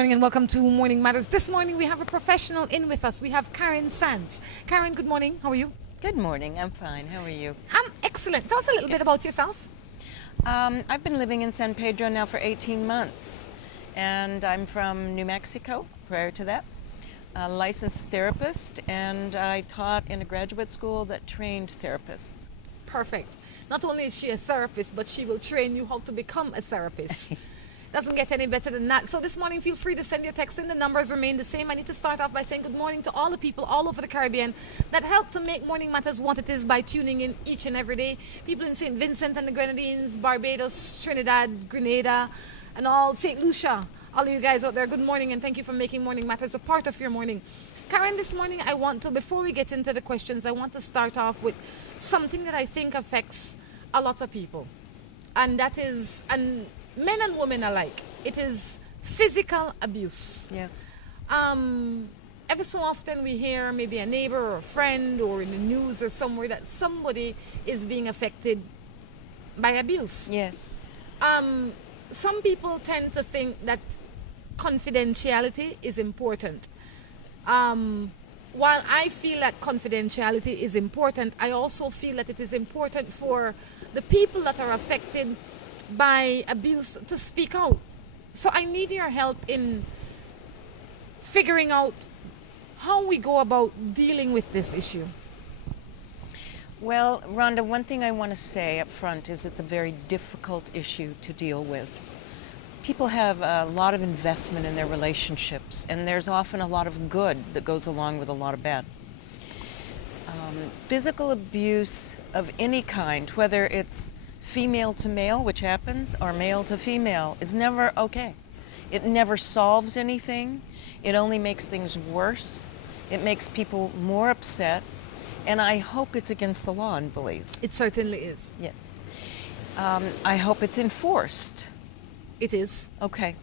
morning and welcome to Morning Matters. This morning we have a professional in with us. We have Karen Sands. Karen, good morning. How are you? Good morning. I'm fine. How are you? I'm excellent. Tell us a little bit about yourself. I've been living in San Pedro now for 18 months, and I'm from New Mexico prior to that. A licensed therapist, and I taught in a graduate school that trained therapists. Perfect. Not only is she a therapist, but she will train you how to become a therapist. Doesn't get any better than that. So this morning, feel free to send your text in. The numbers remain the same. I need to start off by saying good morning to all the people all over the Caribbean that help to make Morning Matters what it is by tuning in each and every day. People in St. Vincent and the Grenadines, Barbados, Trinidad, Grenada, and all St. Lucia. All of you guys out there, good morning, and thank you for making Morning Matters a part of your morning. Karen, this morning I want to, before we get into the questions, I want to start off with something that I think affects a lot of people. And that is, and men and women alike, it is physical abuse. Yes. Ever so often we hear maybe a neighbor or a friend or in the news or somewhere that somebody is being affected by abuse. Yes. Some people tend to think that confidentiality is important. While I feel that confidentiality is important, I also feel that it is important for the people that are affected by abuse to speak out. So I need your help in figuring out how we go about dealing with this issue. Well, Rhonda, one thing I want to say up front is it's a very difficult issue to deal with. People have a lot of investment in their relationships, and there's often a lot of good that goes along with a lot of bad. Physical abuse of any kind, whether it's female to male, which happens, or male to female, is never okay. It never solves anything. It only makes things worse. It makes people more upset. And I hope it's against the law in Belize. It certainly is. Yes. I hope it's enforced. It is. Okay.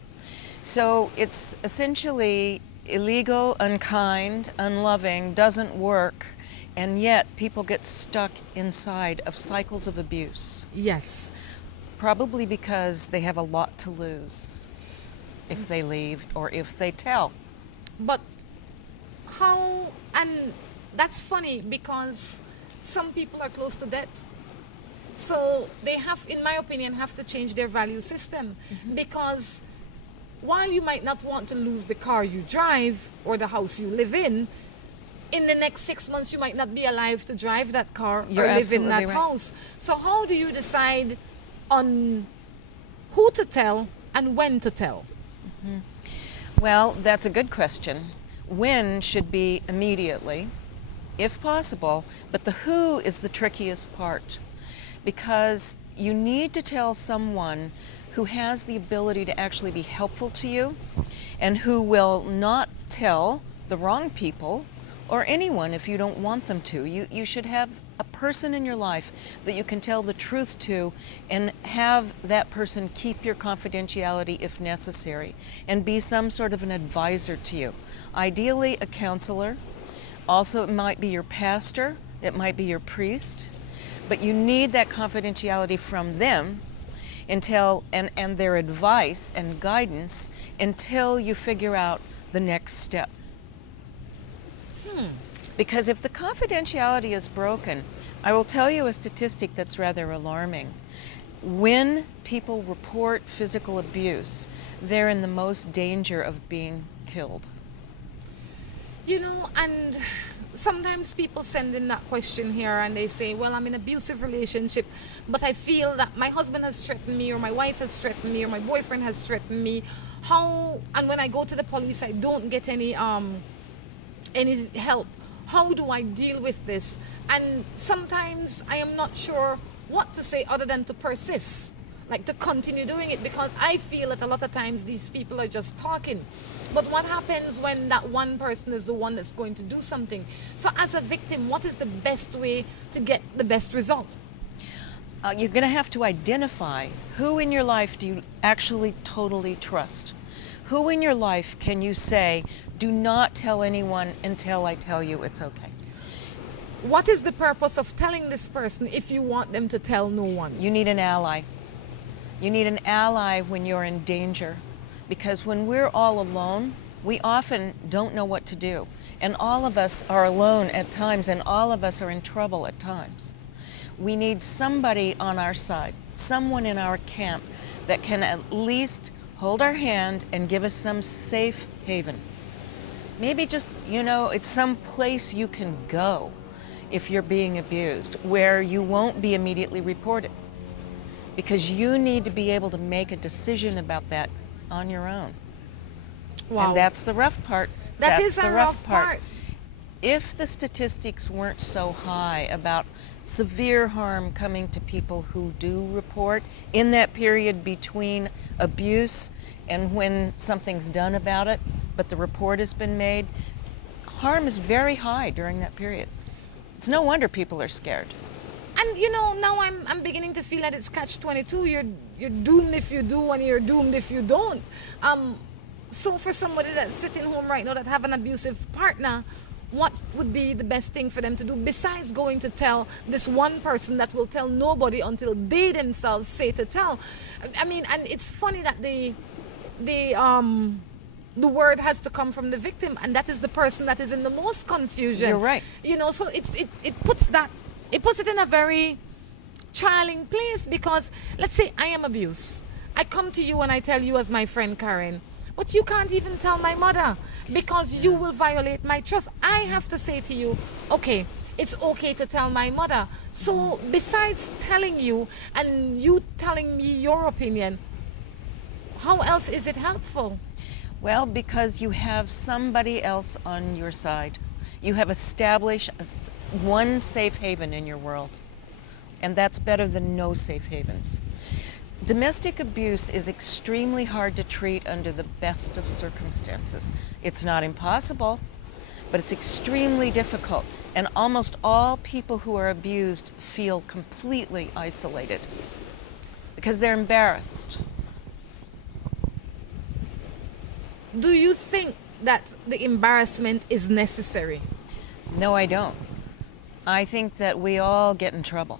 So it's essentially illegal, unkind, unloving, doesn't work, and yet people get stuck inside of cycles of abuse. Yes. Probably because they have a lot to lose if they leave or if they tell. But how, and that's funny because some people are close to death. So they have, in my opinion, have to change their value system. Because while you might not want to lose the car you drive or the house you live in the next 6 months you might not be alive to drive that car You're or live in that absolutely right. house. So how do you decide on who to tell and when to tell? Well, that's a good question. When should be immediately, if possible, but the who is the trickiest part, because you need to tell someone who has the ability to actually be helpful to you and who will not tell the wrong people or anyone if you don't want them to. You should have a person in your life that you can tell the truth to and have that person keep your confidentiality if necessary and be some sort of an advisor to you. Ideally, a counselor. Also, it might be your pastor, it might be your priest, but you need that confidentiality from them until and their advice and guidance until you figure out the next step. Because if the confidentiality is broken, I will tell you a statistic that's rather alarming. When people report physical abuse, they're in the most danger of being killed. You know, and sometimes people send in that question here and they say, well, I'm in an abusive relationship, but I feel that my husband has threatened me or my wife has threatened me or my boyfriend has threatened me. How, and when I go to the police, I don't get any help. How do I deal with this? And sometimes I am not sure what to say other than to persist, like to continue doing it, because I feel that a lot of times these people are just talking. But what happens when that one person is the one that's going to do something? So as a victim, what is the best way to get the best result? You're going to have to identify who in your life do you actually totally trust. Who in your life can you say, do not tell anyone until I tell you it's okay? What is the purpose of telling this person if you want them to tell no one? You need an ally. You need an ally when you're in danger. because when we're all alone, we often don't know what to do. And all of us are alone at times, and all of us are in trouble at times. We need somebody on our side, someone in our camp that can at least hold our hand and give us some safe haven. Maybe just, it's some place you can go if you're being abused, where you won't be immediately reported. Because you need to be able to make a decision about that on your own. Wow. And that's the rough part. That That's is the a rough part. If the statistics weren't so high about severe harm coming to people who do report in that period between abuse and when something's done about it, but the report has been made, harm is very high during that period. It's no wonder people are scared. And now I'm beginning to feel that it's catch-22. You're doomed if you do, and you're doomed if you don't. So for somebody that's sitting home right now that have an abusive partner, what would be the best thing for them to do besides going to tell this one person that will tell nobody until they themselves say to tell? I mean, and it's funny that the word has to come from the victim, and that is the person that is in the most confusion. You're right. So it puts it in a very trialing place, because let's say I am abused. I come to you and I tell you as my friend Karen, but you can't even tell my mother because you will violate my trust. I have to say to you, okay, it's okay to tell my mother. So besides telling you and you telling me your opinion, how else is it helpful? Well, because you have somebody else on your side. You have established one safe haven in your world, and that's better than no safe havens. Domestic abuse is extremely hard to treat under the best of circumstances. It's not impossible, but it's extremely difficult. And almost all people who are abused feel completely isolated because they're embarrassed. Do you think that the embarrassment is necessary? No, I don't. I think that we all get in trouble.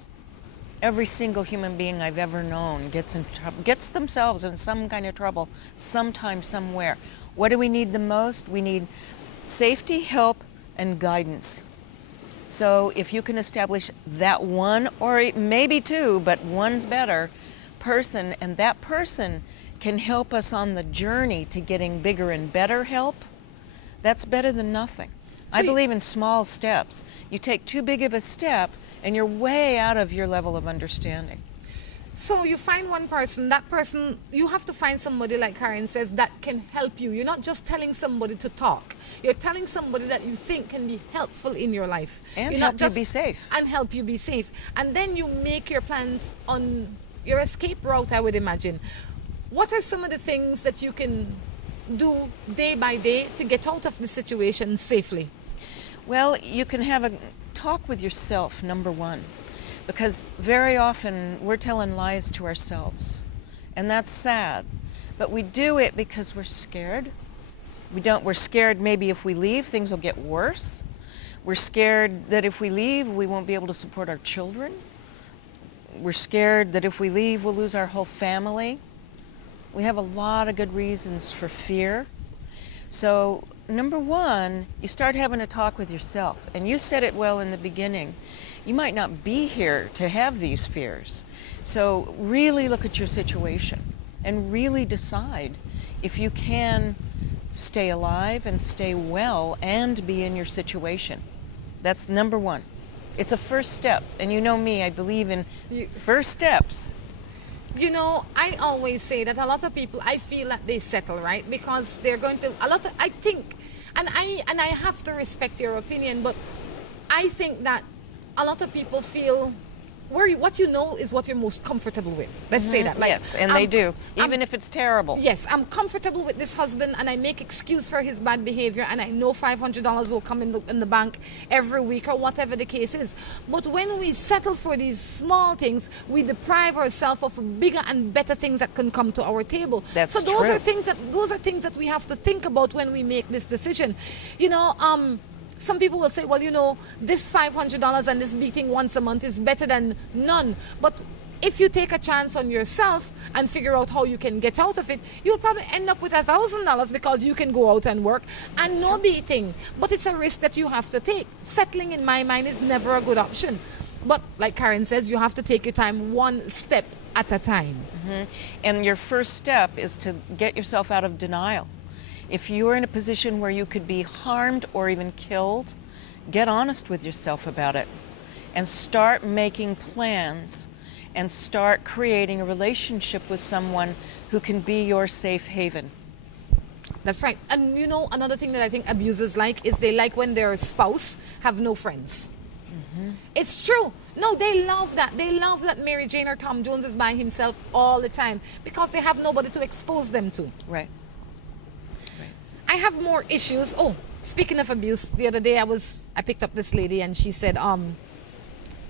Every single human being I've ever known gets in trouble, gets themselves in some kind of trouble sometime, somewhere. What do we need the most? We need safety, help, and guidance. So if you can establish that one, or maybe two, but one's better, person, and that person can help us on the journey to getting bigger and better help, that's better than nothing. I believe in small steps. You take too big of a step and you're way out of your level of understanding. So you find one person, that person, you have to find somebody, like Karen says, that can help you. You're not just telling somebody to talk. You're telling somebody that you think can be helpful in your life. And help you be safe. And help you be safe. And then you make your plans on your escape route, I would imagine. What are some of the things that you can do day by day to get out of the situation safely? Well, you can have a talk with yourself, number one, because very often we're telling lies to ourselves, and that's sad. But we do it because we're scared. We're scared maybe if we leave, things will get worse. We're scared that if we leave, we won't be able to support our children. We're scared that if we leave, we'll lose our whole family. We have a lot of good reasons for fear. So number one, you start having a talk with yourself. And you said it well in the beginning. You might not be here to have these fears. So really look at your situation and really decide if you can stay alive and stay well and be in your situation. That's number one. It's a first step. And you know me, I believe in first steps. I always say that a lot of people, I feel that they settle, right? Because they're going to, I think, and I have to respect your opinion, but I think that a lot of people feel what you know is what you're most comfortable with. Let's say that. Yes, and they do, even if it's terrible. Yes, I'm comfortable with this husband, and I make excuse for his bad behavior, and I know $500 will come in the bank every week, or whatever the case is. But when we settle for these small things, we deprive ourselves of bigger and better things that can come to our table. That's so those true. are things that we have to think about when we make this decision. Some people will say, well, this $500 and this beating once a month is better than none. But if you take a chance on yourself and figure out how you can get out of it, you'll probably end up with $1,000 because you can go out and work and no beating. But it's a risk that you have to take. Settling, in my mind, is never a good option. But like Karen says, you have to take your time one step at a time. Mm-hmm. And your first step is to get yourself out of denial. If you're in a position where you could be harmed or even killed, get honest with yourself about it and start making plans and start creating a relationship with someone who can be your safe haven. That's right. And you know, another thing that I think abusers like is they like when their spouse have no friends. Mm-hmm. It's true. No, they love that. They love that Mary Jane or Tom Jones is by himself all the time because they have nobody to expose them to. Right. I have more issues. Oh, speaking of abuse, the other day I picked up this lady and she said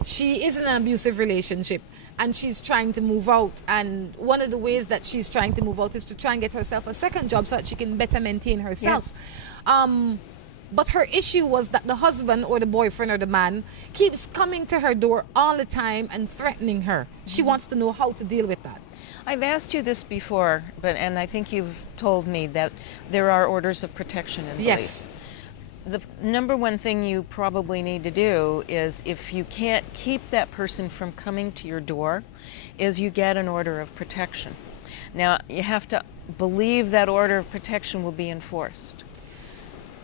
she is in an abusive relationship and she's trying to move out, and one of the ways that she's trying to move out is to try and get herself a second job so that she can better maintain herself. Yes. But her issue was that the husband or the boyfriend or the man keeps coming to her door all the time and threatening her. She wants to know how to deal with that. I've asked you this before, and I think you've told me that there are orders of protection in place. Yes. The number one thing you probably need to do is, if you can't keep that person from coming to your door, is you get an order of protection. Now, you have to believe that order of protection will be enforced.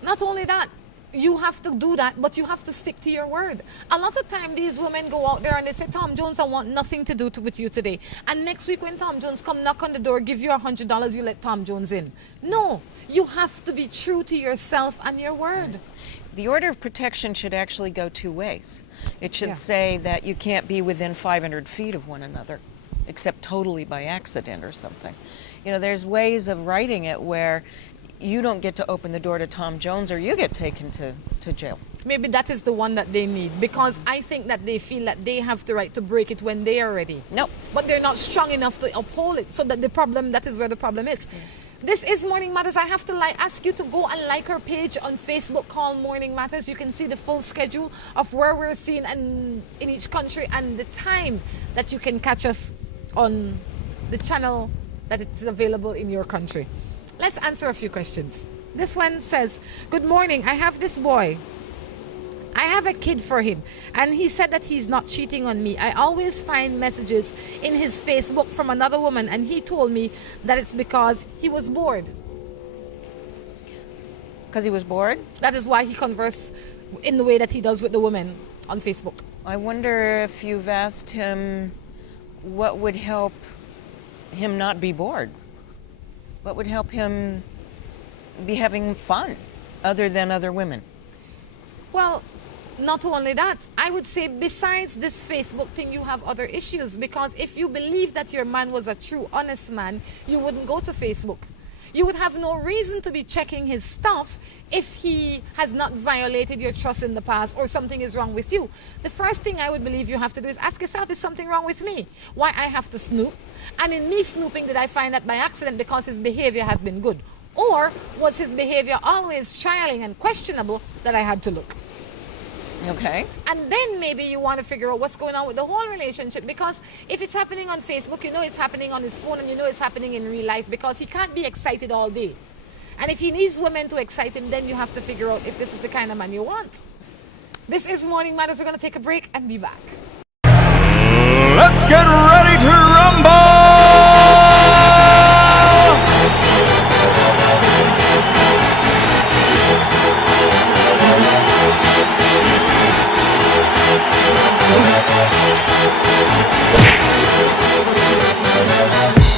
Not only that, you have to do that, but you have to stick to your word. A lot of time these women go out there and they say, Tom Jones, I want nothing to do with you today. And next week when Tom Jones come knock on the door, give you $100, you let Tom Jones in. No, you have to be true to yourself and your word. The order of protection should actually go two ways. It should say that you can't be within 500 feet of one another, except totally by accident or something. You know, there's ways of writing it where you don't get to open the door to Tom Jones or you get taken to jail. Maybe that is the one that they need, because I think that they feel that they have the right to break it when they are ready. No. But they're not strong enough to uphold it, so that that is where the problem is. Yes. This is Morning Matters. I have to ask you to go and like our page on Facebook called Morning Matters. You can see the full schedule of where we're seen and in each country and the time that you can catch us on the channel that it's available in your country. Let's answer a few questions. This one says, good morning. I have this boy. I have a kid for him, and he said that he's not cheating on me. I always find messages in his Facebook from another woman, and he told me that it's because he was bored. Because he was bored? That is why he converses in the way that he does with the women on Facebook. I wonder if you've asked him what would help him not be bored. What would help him be having fun other than other women? Well, not only that, I would say besides this Facebook thing, you have other issues, because if you believe that your man was a true, honest man, you wouldn't go to Facebook. You would have no reason to be checking his stuff if he has not violated your trust in the past or something is wrong with you. The first thing I would believe you have to do is ask yourself, is something wrong with me? Why I have to snoop? And in me snooping, did I find that by accident because his behavior has been good? Or was his behavior always trialing and questionable that I had to look? Okay. And then maybe you want to figure out what's going on with the whole relationship, because if it's happening on Facebook, you know it's happening on his phone, and you know it's happening in real life, because he can't be excited all day. And if he needs women to excite him, then you have to figure out if this is the kind of man you want. This is Morning Matters. We're going to take a break and be back. Let's get ready to rumble!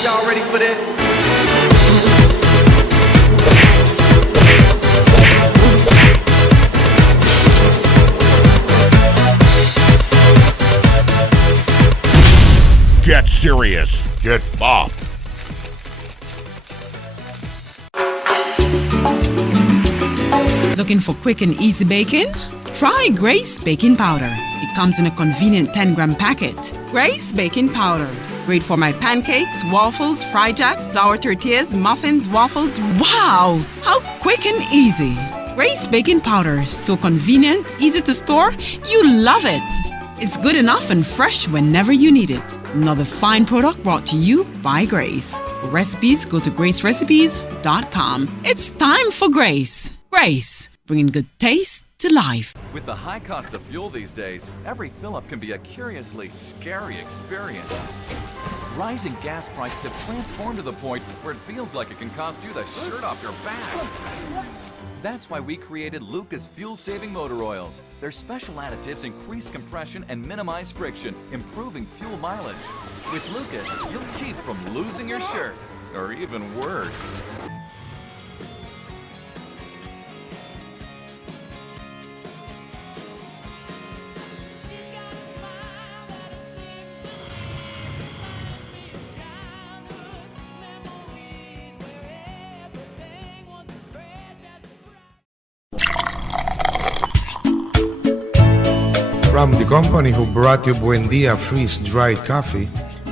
Y'all ready for this? Get serious. Get bopped. Looking for quick and easy baking? Try Grace Baking Powder. It comes in a convenient 10-gram packet. Grace Baking Powder. Great for my pancakes, waffles, fry jack, flour tortillas, muffins, waffles. Wow! How quick and easy. Grace Baking Powder. So convenient, easy to store. You love it. It's good enough and fresh whenever you need it. Another fine product brought to you by Grace. For recipes, go to gracerecipes.com. It's time for Grace. Grace, bringing good taste to life. With the high cost of fuel these days, every fill-up can be a curiously scary experience. Rising gas prices have transformed to the point where it feels like it can cost you the shirt off your back. That's why we created Lucas fuel-saving motor oils. Their special additives increase compression and minimize friction, improving fuel mileage. With Lucas, you'll keep from losing your shirt, or even worse. From the company who brought you Buendia freeze-dried coffee,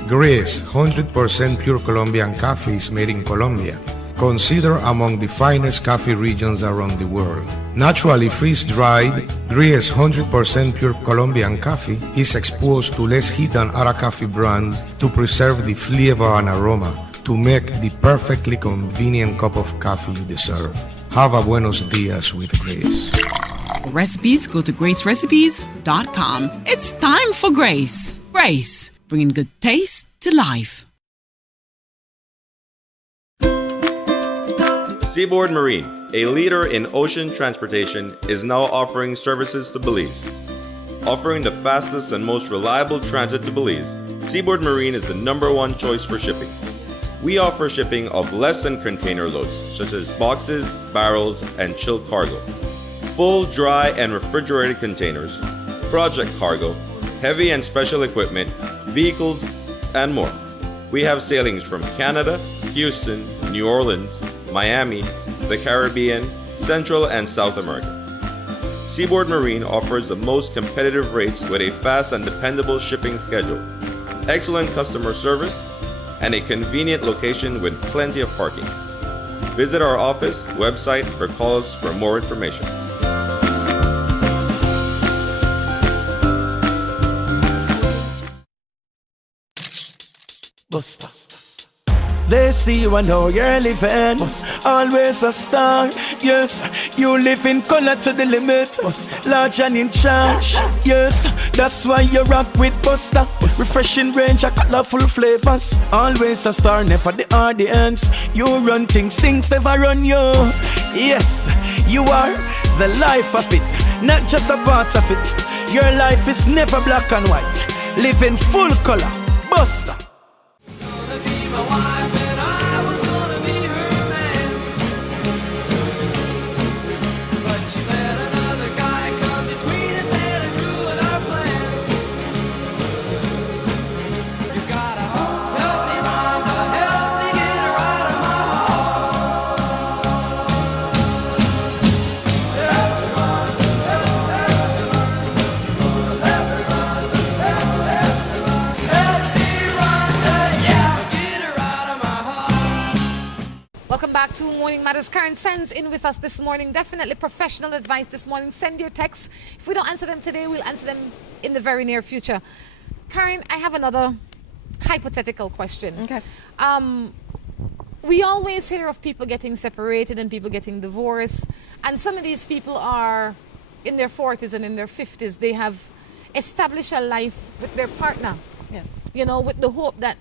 Grace 100% pure Colombian coffee is made in Colombia, considered among the finest coffee regions around the world. Naturally freeze-dried, Grace 100% pure Colombian coffee is exposed to less heat than other coffee brands to preserve the flavor and aroma to make the perfectly convenient cup of coffee you deserve. Have a buenos dias with Grace. For recipes, go to gracerecipes.com. It's time for Grace. Grace, bringing good taste to life. Seaboard Marine, a leader in ocean transportation, is now offering services to Belize. Offering the fastest and most reliable transit to Belize, Seaboard Marine is the #1 choice for shipping. We offer shipping of less than container loads, such as boxes, barrels, and chilled cargo. Full, dry, and refrigerated containers, project cargo, heavy and special equipment, vehicles, and more. We have sailings from Canada, Houston, New Orleans, Miami, the Caribbean, Central and South America. Seaboard Marine offers the most competitive rates with a fast and dependable shipping schedule, excellent customer service, and a convenient location with plenty of parking. Visit our office, website, or call us for more information. Buster. They see you and know you're living. Always a star. Yes, you live in color to the limit. Large and in charge. Yes, that's why you rock with Buster. Refreshing range of colorful flavors. Always a star, never the audience. You run things never run you. Yes, you are the life of it, not just a part of it. Your life is never black and white. Live in full color. Buster. My wife and I was gonna be her man, but she let another guy come between us and ruin our plan. You gotta help me, Rhonda, help me get her out of my heart. Help me, Rhonda, help me, Rhonda, yeah. Welcome back to Morning Matters. Karen sends in with us this morning. Definitely professional advice this morning. Send your texts. If we don't answer them today, we'll answer them in the very near future. Karen, I have another hypothetical question. Okay. We always hear of people getting separated and people getting divorced. And some of these people are in their 40s and in their 50s. They have established a life with their partner. Yes. You know, with the hope that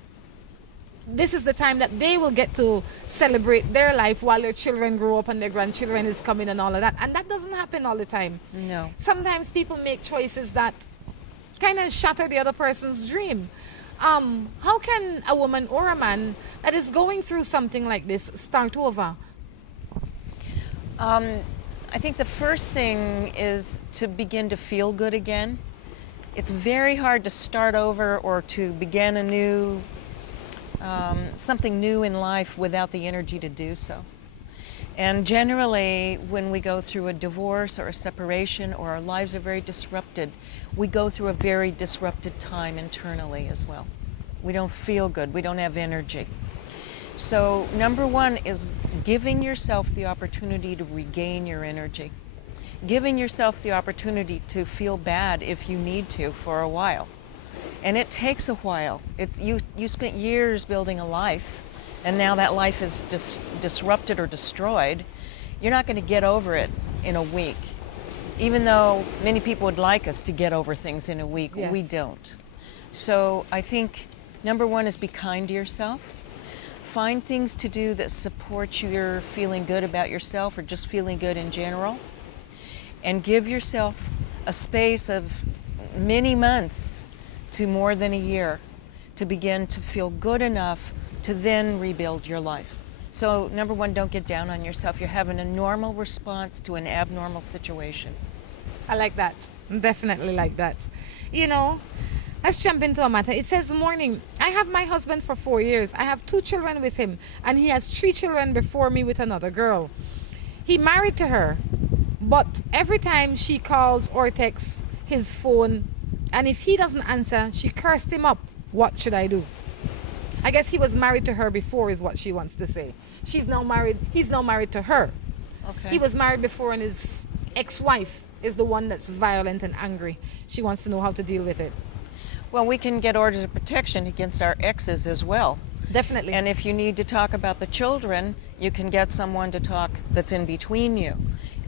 this is the time that they will get to celebrate their life while their children grow up and their grandchildren is coming and all of that. And that doesn't happen all the time. No. Sometimes people make choices that kind of shatter the other person's dream. How can a woman or a man that is going through something like this start over? I think the first thing is to begin to feel good again. It's very hard to start over or to begin a new something new in life without the energy to do so. And generally, when we go through a divorce or a separation or our lives are very disrupted, we go through a very disrupted time internally as well. We don't feel good, we don't have energy. So number one is giving yourself the opportunity to regain your energy. giving yourself the opportunity to feel bad if you need to for a while. And it takes a while. It's you spent years building a life, and now that life is disrupted or destroyed. You're not going to get over it in a week. Even though many people would like us to get over things in a week, Yes. we don't. So I think number one is be kind to yourself. Find things to do that support your feeling good about yourself or just feeling good in general. And give yourself a space of many months to more than a year to begin to feel good enough to then rebuild your life. So number one, don't get down on yourself. You're having a normal response to an abnormal situation. I like that. Definitely like that. You know, let's jump into a matter. It says, morning, I have my husband for 4 years. I have 2 children with him, and he has 3 children before me with another girl. He married to her, but every time she calls or texts his phone, and if he doesn't answer, she cursed him up. What should I do? I guess he was married to her before is what she wants to say. She's now married. He's now married to her. Okay. He was married before, and his ex-wife is the one that's violent and angry. She wants to know how to deal with it. Well, we can get orders of protection against our exes as well. Definitely. And if you need to talk about the children, you can get someone to talk that's in between you.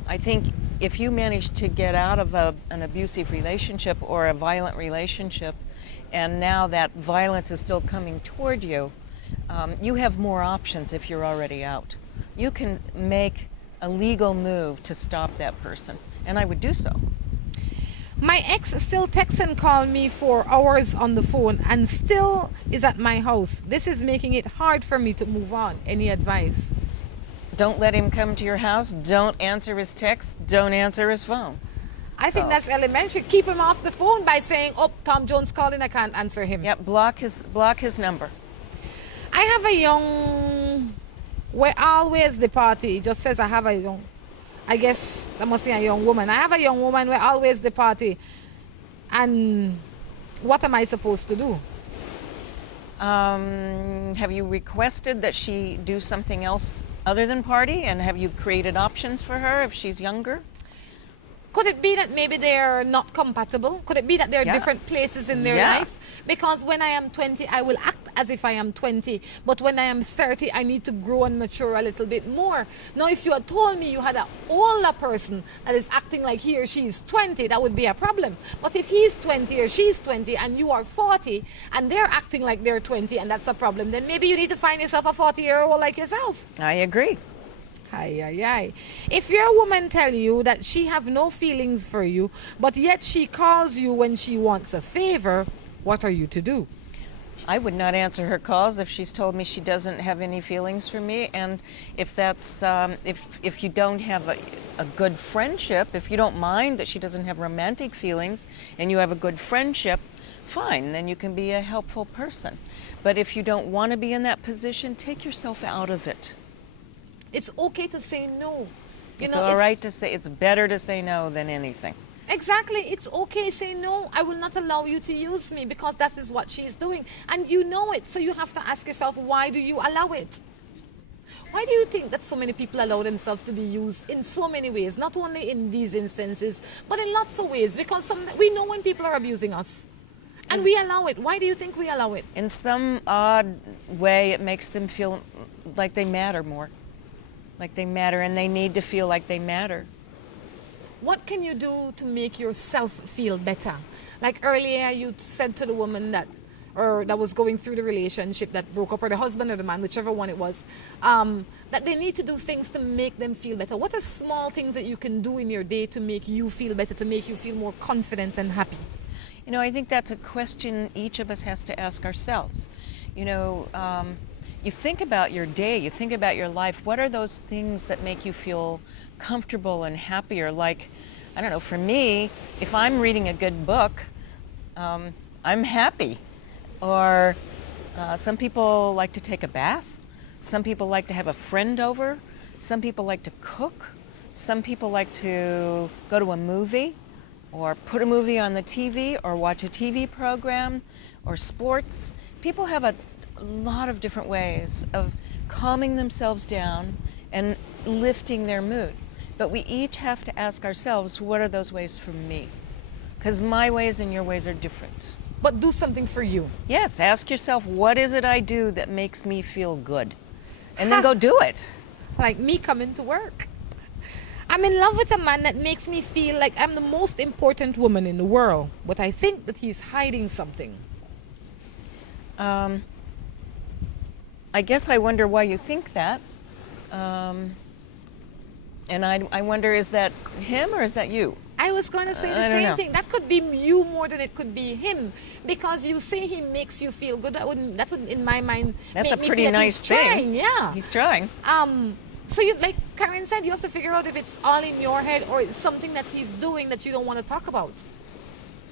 I think if you manage to get out of an abusive relationship or a violent relationship, and now that violence is still coming toward you, you have more options if you're already out. You can make a legal move to stop that person, and I would do so. My ex still texts and calls me for hours on the phone and still is at my house. This is making it hard for me to move on. Any advice? Don't let him come to your house. Don't answer his texts. Don't answer his phone. I think that's elementary. Keep him off the phone by saying, oh, Tom Jones calling, I can't answer him. Yep, block his number. I have a young, we're always the party. It just says I have a young, I guess that must be a young woman. I have a young woman, we're always the party. And what am I supposed to do? Have you requested that she do something else other than party? And have you created options for her if she's younger? Could it be that maybe they're not compatible? Could it be that there are Yeah. different places in their Yeah. life? Because when I am 20, I will act as if I am 20. But when I am 30, I need to grow and mature a little bit more. Now, if you had told me you had an older person that is acting like he or she is 20, that would be a problem. But if he's 20 or she's 20 and you are 40 and they're acting like they're 20 and that's a problem, then maybe you need to find yourself a 40-year-old like yourself. I agree. Ay, ay, ay. If your woman tell you that she have no feelings for you, but yet she calls you when she wants a favor, what are you to do? I would not answer her calls if she's told me she doesn't have any feelings for me. And if that's if you don't have a good friendship, if you don't mind that she doesn't have romantic feelings, and you have a good friendship, fine, then you can be a helpful person. But if you don't want to be in that position, take yourself out of it. It's okay to say no. It's all right to say, it's better to say no than anything. Exactly. It's okay. Say no. I will not allow you to use me because that is what she's doing. And you know it. So you have to ask yourself, why do you allow it? Why do you think that so many people allow themselves to be used in so many ways? Not only in these instances, but in lots of ways. Because we know when people are abusing us. And we allow it. Why do you think we allow it? In some odd way, it makes them feel like they matter more. Like they matter, and they need to feel like they matter. What can you do to make yourself feel better? Like earlier you said to the woman that was going through the relationship that broke up, or the husband or the man, whichever one it was, that they need to do things to make them feel better. What are small things that you can do in your day to make you feel better, to make you feel more confident and happy? You know, I think that's a question each of us has to ask ourselves. You know, you think about your day, you think about your life. What are those things that make you feel comfortable and happier? Like, I don't know, for me, if I'm reading a good book, I'm happy. Or some people like to take a bath. Some people like to have a friend over. Some people like to cook. Some people like to go to a movie or put a movie on the TV or watch a TV program or sports. People have a lot of different ways of calming themselves down and lifting their mood. But we each have to ask ourselves, what are those ways for me? Because my ways and your ways are different. But do something for you. Yes, ask yourself, what is it I do that makes me feel good? And then go do it. Like me coming to work. I'm in love with a man that makes me feel like I'm the most important woman in the world, but I think that he's hiding something. I guess I wonder why you think that. And I wonder, is that him or is that you? I was going to say the I don't same know. thing. That could be you more than it could be him, because you say he makes you feel good. That would in my mind, That's make a me pretty feel that nice he's thing. trying. Yeah. He's trying. So you, like Karen said, you have to figure out if it's all in your head or it's something that he's doing that you don't want to talk about.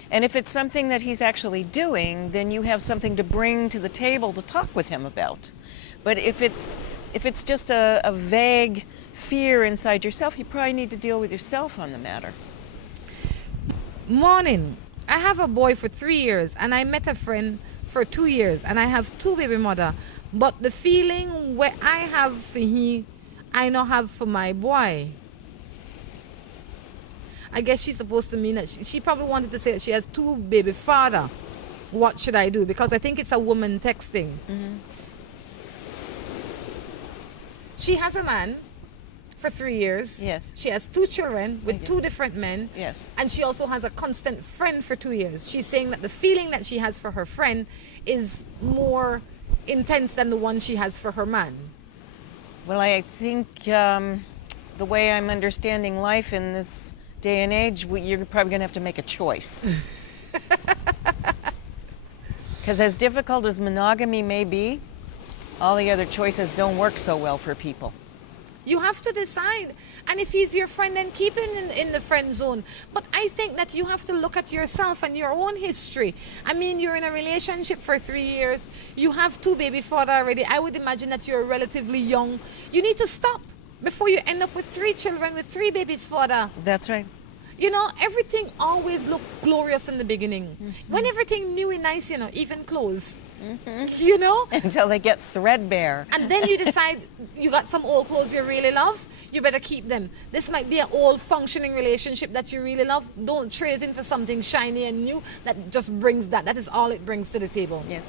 And if it's something that he's actually doing, then you have something to bring to the table to talk with him about. But if it's just a vague fear inside yourself, you probably need to deal with yourself on the matter. Morning. I have a boy for 3 years and I met a friend for 2 years and I have 2 baby mother. But the feeling where I have for he, I not have for my boy. I guess she's supposed to mean that she probably wanted to say that she has 2 baby father. What should I do? Because I think it's a woman texting. Mm-hmm. She has a man for 3 years. Yes. She has 2 children with Okay. 2 different men. Yes. And she also has a constant friend for 2 years. She's saying that the feeling that she has for her friend is more intense than the one she has for her man. Well, I think the way I'm understanding life in this day and age, you're probably going to have to make a choice. Because as difficult as monogamy may be, all the other choices don't work so well for people. You have to decide. And if he's your friend, then keep him in the friend zone. But I think that you have to look at yourself and your own history. I mean, you're in a relationship for 3 years. You have 2 baby father already. I would imagine that you're relatively young. You need to stop before you end up with 3 children with 3 babies father. That's right. You know, everything always looked glorious in the beginning. Mm-hmm. When everything new and nice, you know, even clothes. You know? Until they get threadbare. And then you decide you got some old clothes you really love, you better keep them. This might be an old functioning relationship that you really love. Don't trade it in for something shiny and new that just brings that. That is all it brings to the table. Yes.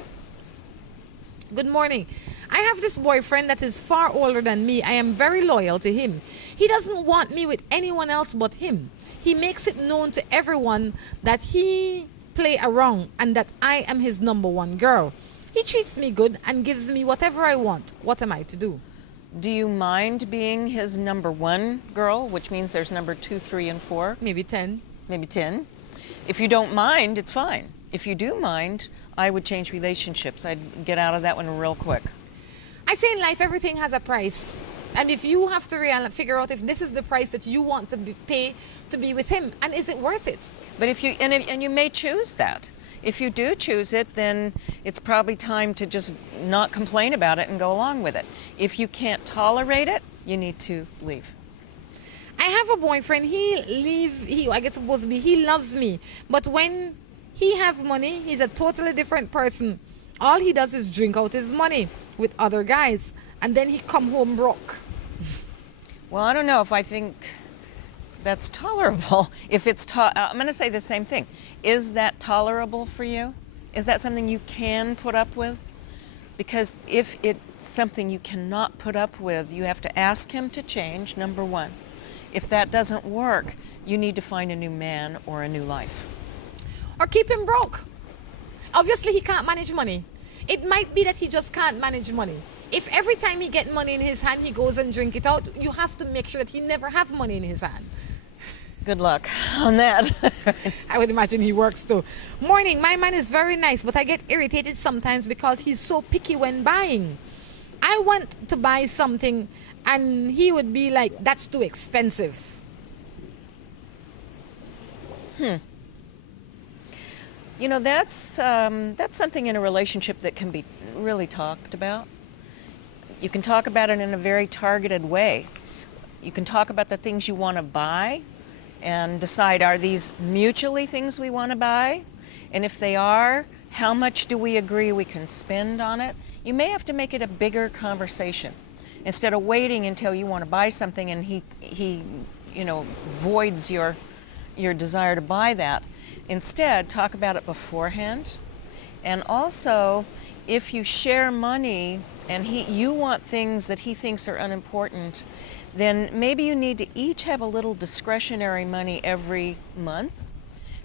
Good morning. I have this boyfriend that is far older than me. I am very loyal to him. He doesn't want me with anyone else but him. He makes it known to everyone that he play around and that I am his number 1 girl. He treats me good and gives me whatever I want. What am I to do? Do you mind being his number 1 girl, which means there's number 2, 3, and 4? Maybe 10. Maybe 10. If you don't mind, it's fine. If you do mind, I would change relationships. I'd get out of that one real quick. I say in life, everything has a price. And if you have to figure out if this is the price that you want to pay to be with him, and is it worth it? But if you may choose that. If you do choose it, then it's probably time to just not complain about it and go along with it. If you can't tolerate it, you need to leave. I have a boyfriend. I guess supposed to be, he loves me. But when he have money, he's a totally different person. All he does is drink out his money with other guys. And then he come home broke. Well, I don't know if I think that's tolerable. If it's, I'm going to say the same thing. Is that tolerable for you? Is that something you can put up with? Because if it's something you cannot put up with, you have to ask him to change, number 1. If that doesn't work, you need to find a new man or a new life. Or keep him broke. Obviously, he can't manage money. It might be that he just can't manage money. If every time he get money in his hand, he goes and drink it out, you have to make sure that he never have money in his hand. Good luck on that. I would imagine he works too. Morning, my man is very nice, but I get irritated sometimes because he's so picky when buying. I want to buy something and he would be like, that's too expensive. You know, that's something in a relationship that can be really talked about. You can talk about it in a very targeted way. You can talk about the things you want to buy and decide, are these mutually things we want to buy? And if they are, how much do we agree we can spend on it? You may have to make it a bigger conversation. instead of waiting until you want to buy something and he voids your desire to buy that. Instead, talk about it beforehand. And also, if you share money and you want things that he thinks are unimportant, then maybe you need to each have a little discretionary money every month.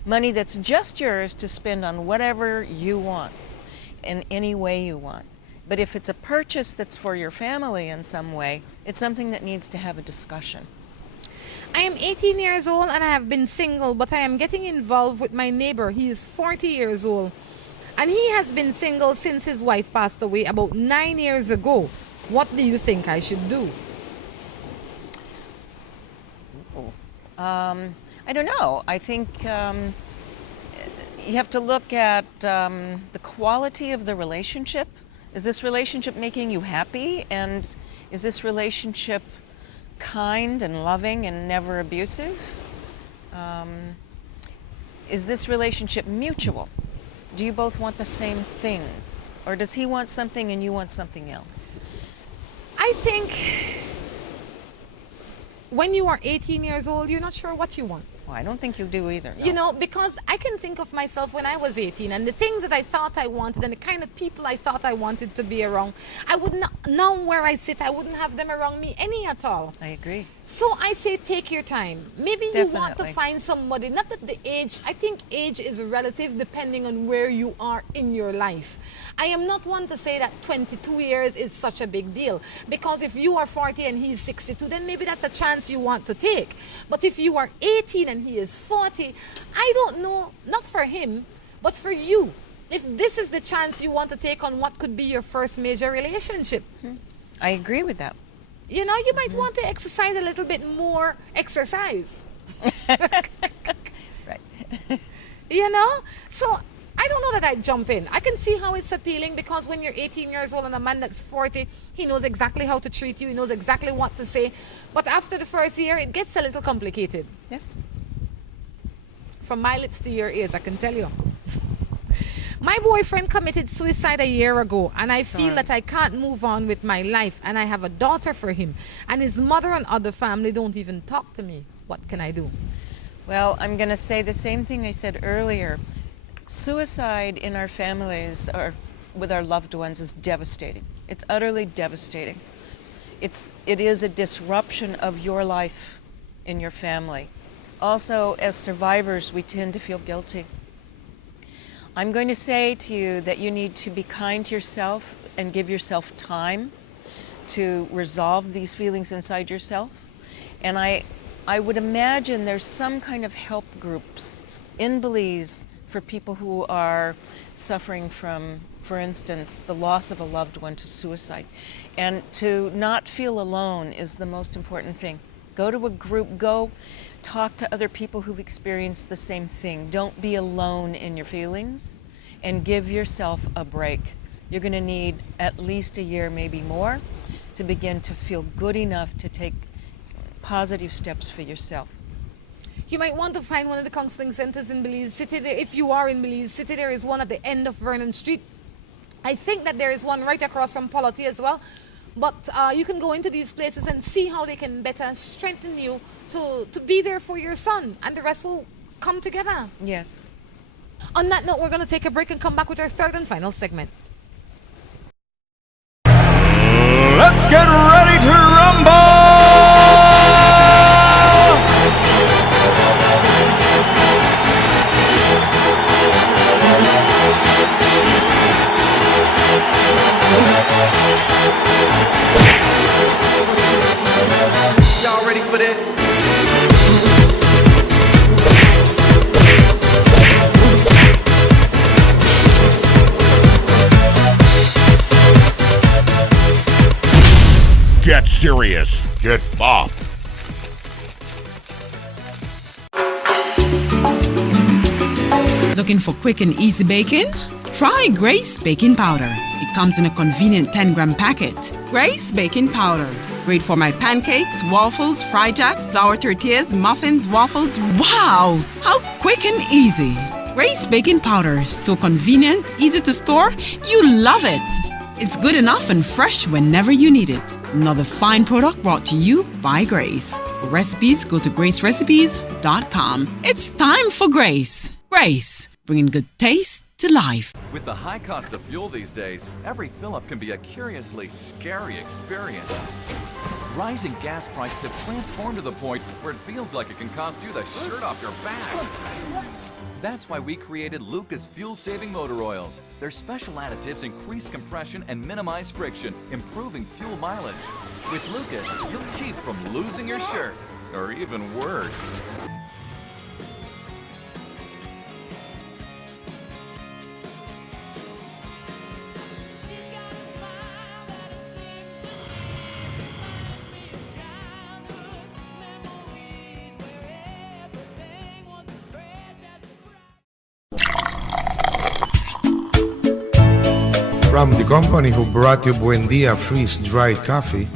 Money that's just yours to spend on whatever you want, in any way you want. But if it's a purchase that's for your family in some way, it's something that needs to have a discussion. I am 18 years old and I have been single, but I am getting involved with my neighbor. He is 40 years old. And he has been single since his wife passed away about 9 years ago. What do you think I should do? I don't know. I think you have to look at the quality of the relationship. Is this relationship making you happy? And is this relationship kind and loving and never abusive? Is this relationship mutual? Do you both want the same things? Or does he want something and you want something else? I think when you are 18 years old, you're not sure what you want. Well, I don't think you do either. No. You know, because I can think of myself when I was 18 and the things that I thought I wanted and the kind of people I thought I wanted to be around, I would not know where I sit. I wouldn't have them around me any at all. I agree. So I say take your time. Maybe you want to Definitely. find somebody, not that the age, I think age is relative depending on where you are in your life. I am not one to say that 22 years is such a big deal, because if you are 40 and he's 62, then maybe that's a chance you want to take. But if you are 18 and he is 40, I don't know, not for him, but for you. If this is the chance you want to take on what could be your first major relationship. I agree with that. You know, you might want to exercise a little bit more exercise. Right. You know? So I don't know that I'd jump in. I can see how it's appealing, because when you're 18 years old and a man that's 40, he knows exactly how to treat you. He knows exactly what to say. But after the first year, it gets a little complicated. Yes. From my lips to your ears, I can tell you. My boyfriend committed suicide a year ago, and I feel that I can't move on with my life, and I have a daughter for him, and his mother and other family don't even talk to me. What can I do? Well, I'm going to say the same thing I said earlier. Suicide in our families or with our loved ones is devastating. It's utterly devastating. It is a disruption of your life in your family. Also, as survivors, we tend to feel guilty. I'm going to say to you that you need to be kind to yourself and give yourself time to resolve these feelings inside yourself. And I would imagine there's some kind of help groups in Belize for people who are suffering from, for instance, the loss of a loved one to suicide. And to not feel alone is the most important thing. Go to a group, go talk to other people who've experienced the same thing. Don't be alone in your feelings, and give yourself a break. You're going to need at least a year, maybe more, to begin to feel good enough to take positive steps for yourself. You might want to find one of the counseling centers in Belize City. If you are in Belize City, there is one at the end of Vernon Street. I think that there is one right across from Polity as well. But you can go into these places and see how they can better strengthen you to be there for your son, and the rest will come together. Yes. On that note, we're going to take a break and come back with our third and final segment. Let's get ready to rumble! Y'all ready for this? Get serious. Get bop. Looking for quick and easy baking? Try Grace Baking Powder. It comes in a convenient 10-gram packet. Grace Baking Powder. Great for my pancakes, waffles, fry jack, flour tortillas, muffins, waffles. Wow! How quick and easy. Grace Baking Powder. So convenient, easy to store. You love it. It's good enough and fresh whenever you need it. Another fine product brought to you by Grace. For recipes, go to gracerecipes.com. It's time for Grace. Grace, bringing good taste to life. With the high cost of fuel these days, every fill-up can be a curiously scary experience. Rising gas prices have transformed to the point where it feels like it can cost you the shirt off your back. That's why we created Lucas fuel-saving motor oils. Their special additives increase compression and minimize friction, improving fuel mileage. With Lucas, you'll keep from losing your shirt, or even worse. From the company who brought you Buendia freeze-dried coffee,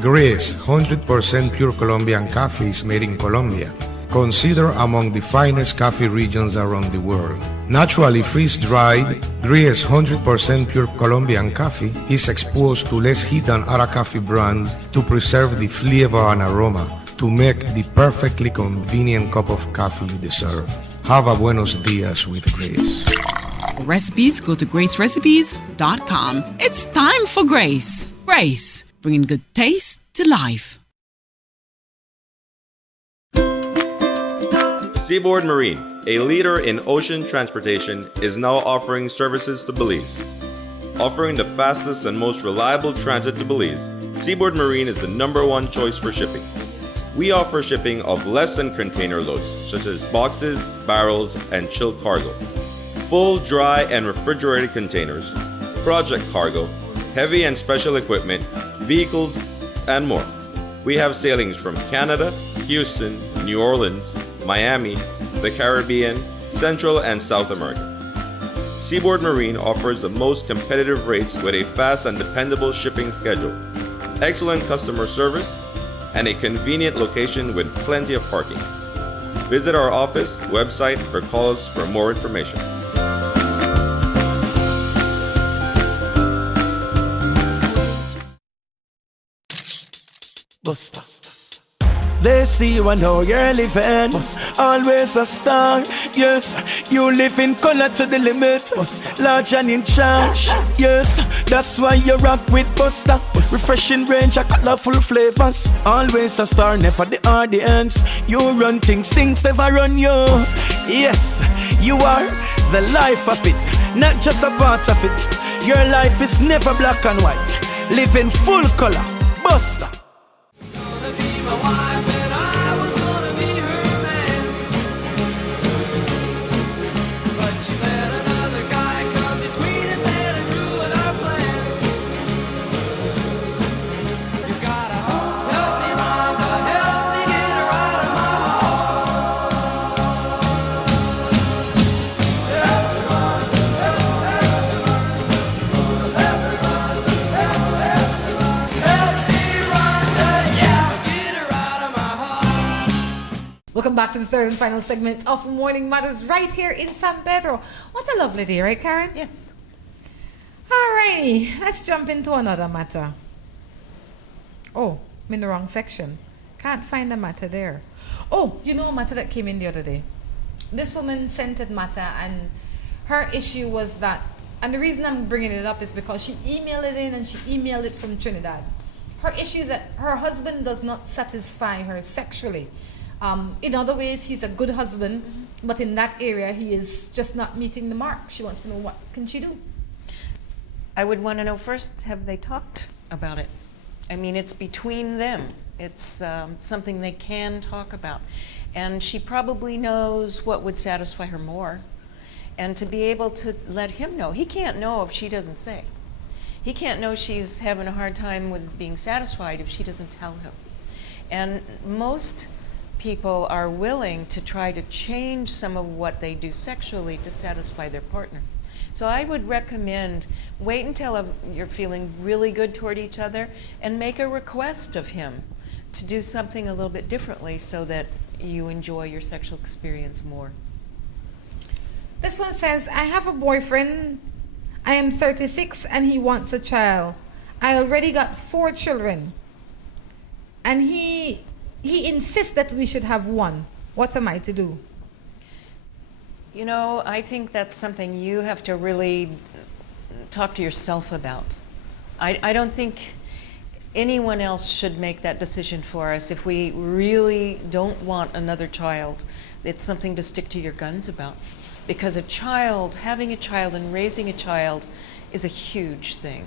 Gris 100% pure Colombian coffee is made in Colombia, considered among the finest coffee regions around the world. Naturally freeze-dried, Gris 100% pure Colombian coffee is exposed to less heat than other coffee brands to preserve the flavor and aroma to make the perfectly convenient cup of coffee you deserve. Have a buenos dias with Gris. For recipes, go to gracerecipes.com. It's time for Grace. Grace, bringing good taste to life. Seaboard Marine, a leader in ocean transportation, is now offering services to Belize. Offering the fastest and most reliable transit to Belize, Seaboard Marine is the #1 choice for shipping. We offer shipping of less than container loads, such as boxes, barrels, and chilled cargo. Full, dry, and refrigerated containers, project cargo, heavy and special equipment, vehicles, and more. We have sailings from Canada, Houston, New Orleans, Miami, the Caribbean, Central and South America. Seaboard Marine offers the most competitive rates with a fast and dependable shipping schedule, excellent customer service, and a convenient location with plenty of parking. Visit our office, website, or call us for more information. Buster. They see you and how you're living. Always a star. Yes, you live in color to the limit. Large and in charge. Yes, that's why you rock with Buster. Refreshing range of colorful flavors. Always a star, never the audience. You run things never run you. Yes, you are the life of it, not just a part of it. Your life is never black and white. Live in full color. Buster. Be my wife and I was gonna be her man, but she let another guy come between us and ruin our plan. You gotta help me, Rhonda, help me get her out of my heart. Help me, Rhonda, help me, Rhonda, yeah. Welcome back to the third and final segment of Morning Matters right here in San Pedro. What a lovely day, right, Karen? Yes. Alrighty, let's jump into another matter. Oh, I'm in the wrong section. Can't find the matter there. Oh, you know a matter that came in the other day. This woman sent a matter, and her issue was that, and the reason I'm bringing it up is because she emailed it in, and she emailed it from Trinidad. Her issue is that her husband does not satisfy her sexually. In other ways, he's a good husband, but in that area, he is just not meeting the mark. She wants to know, what can she do? I would want to know first, have they talked about it? I mean, it's between them. It's something they can talk about. And she probably knows what would satisfy her more. And to be able to let him know, he can't know if she doesn't say. He can't know she's having a hard time with being satisfied if she doesn't tell him. And most people are willing to try to change some of what they do sexually to satisfy their partner. So I would recommend wait until you're feeling really good toward each other and make a request of him to do something a little bit differently so that you enjoy your sexual experience more. This one says, I have a boyfriend I am 36 and he wants a child. I already got 4 children. And he insists that we should have one. What am I to do? You know, I think that's something you have to really talk to yourself about. I don't think anyone else should make that decision for us. If we really don't want another child, it's something to stick to your guns about. Because having a child and raising a child is a huge thing.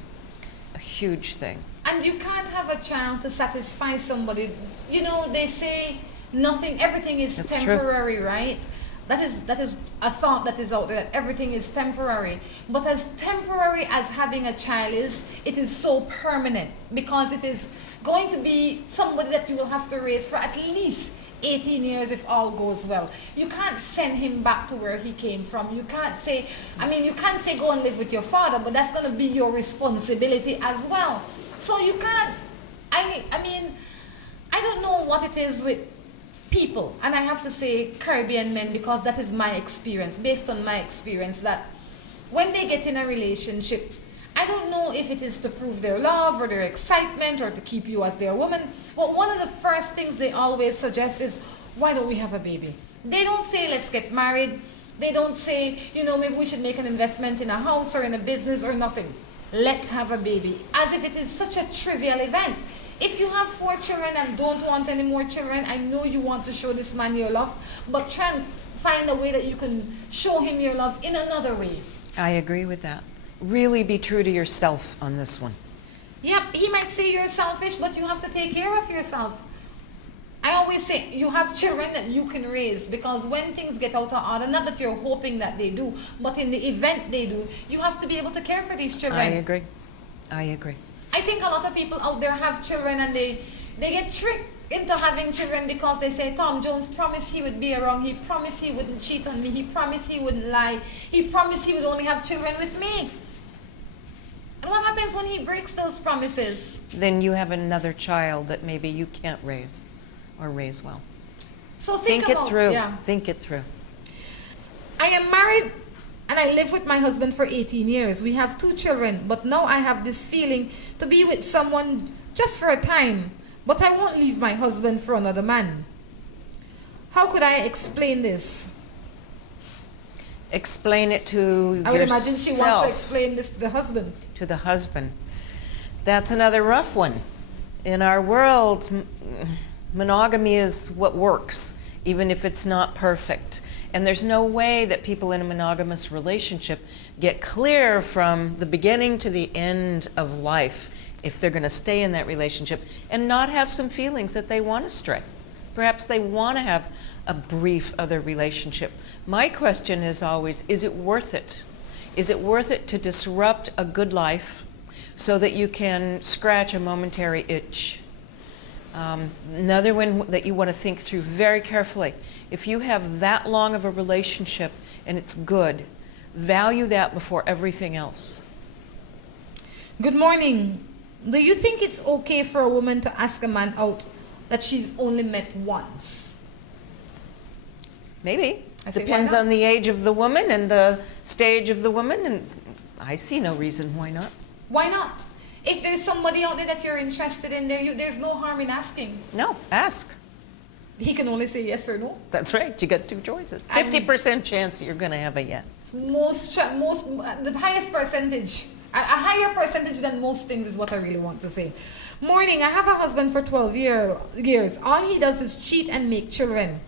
A huge thing. And you can't have a child to satisfy somebody. You know, they say everything is That's temporary, right? That is a thought that is out there, that everything is temporary. But as temporary as having a child is, it is so permanent, because it is going to be somebody that you will have to raise for at least 18 years if all goes well. You can't send him back to where he came from. You can't say go and live with your father, but that's going to be your responsibility as well. So you can't, I don't know what it is with people, and I have to say Caribbean men, because that is my experience, based on my experience, that when they get in a relationship, I don't know if it is to prove their love or their excitement or to keep you as their woman, but one of the first things they always suggest is, why don't we have a baby? They don't say, let's get married. They don't say, maybe we should make an investment in a house or in a business or nothing. Let's have a baby, as if it is such a trivial event. If you have 4 children and don't want any more children, I know you want to show this man your love, but try and find a way that you can show him your love in another way. I agree with that. Really be true to yourself on this one. Yep, he might say you're selfish, but you have to take care of yourself. I always say you have children that you can raise, because when things get out of order, not that you're hoping that they do, but in the event they do, you have to be able to care for these children. I agree. I think a lot of people out there have children and they get tricked into having children because they say, Tom Jones promised he would be around, he promised he wouldn't cheat on me, he promised he wouldn't lie, he promised he would only have children with me. And what happens when he breaks those promises? Then you have another child that maybe you can't raise or raise well. So think it through. Yeah. Think it through. I am married and I live with my husband for 18 years. We have 2 children, but now I have this feeling to be with someone just for a time, but I won't leave my husband for another man. How could I explain this? Explain it to yourself. I would imagine she wants to explain this to the husband. To the husband. That's another rough one. In our world, monogamy is what works, even if it's not perfect. And there's no way that people in a monogamous relationship get clear from the beginning to the end of life if they're going to stay in that relationship and not have some feelings that they want to stray. Perhaps they want to have a brief other relationship. My question is always, is it worth it? Is it worth it to disrupt a good life so that you can scratch a momentary itch? Another one that you want to think through very carefully. If you have that long of a relationship and it's good, value that before everything else. Good morning. Do you think it's okay for a woman to ask a man out that she's only met once? Maybe. I say, Depends why not? on the age of the woman and the stage of the woman, and I see no reason why not. Why not? If there's somebody out there that you're interested in, there's no harm in asking. No, ask. He can only say yes or no. That's right. You got 2 choices. And 50% chance you're going to have a yes. The highest percentage, a higher percentage than most things is what I really want to say. Morning, I have a husband for 12 years. All he does is cheat and make children.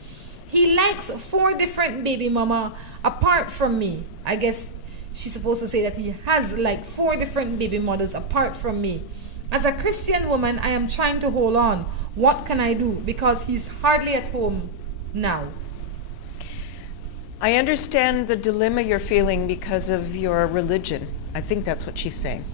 He likes 4 different baby mama apart from me. I guess she's supposed to say that he has like 4 different baby mothers apart from me. As a Christian woman, I am trying to hold on. What can I do? Because he's hardly at home now. I understand the dilemma you're feeling because of your religion. I think that's what she's saying.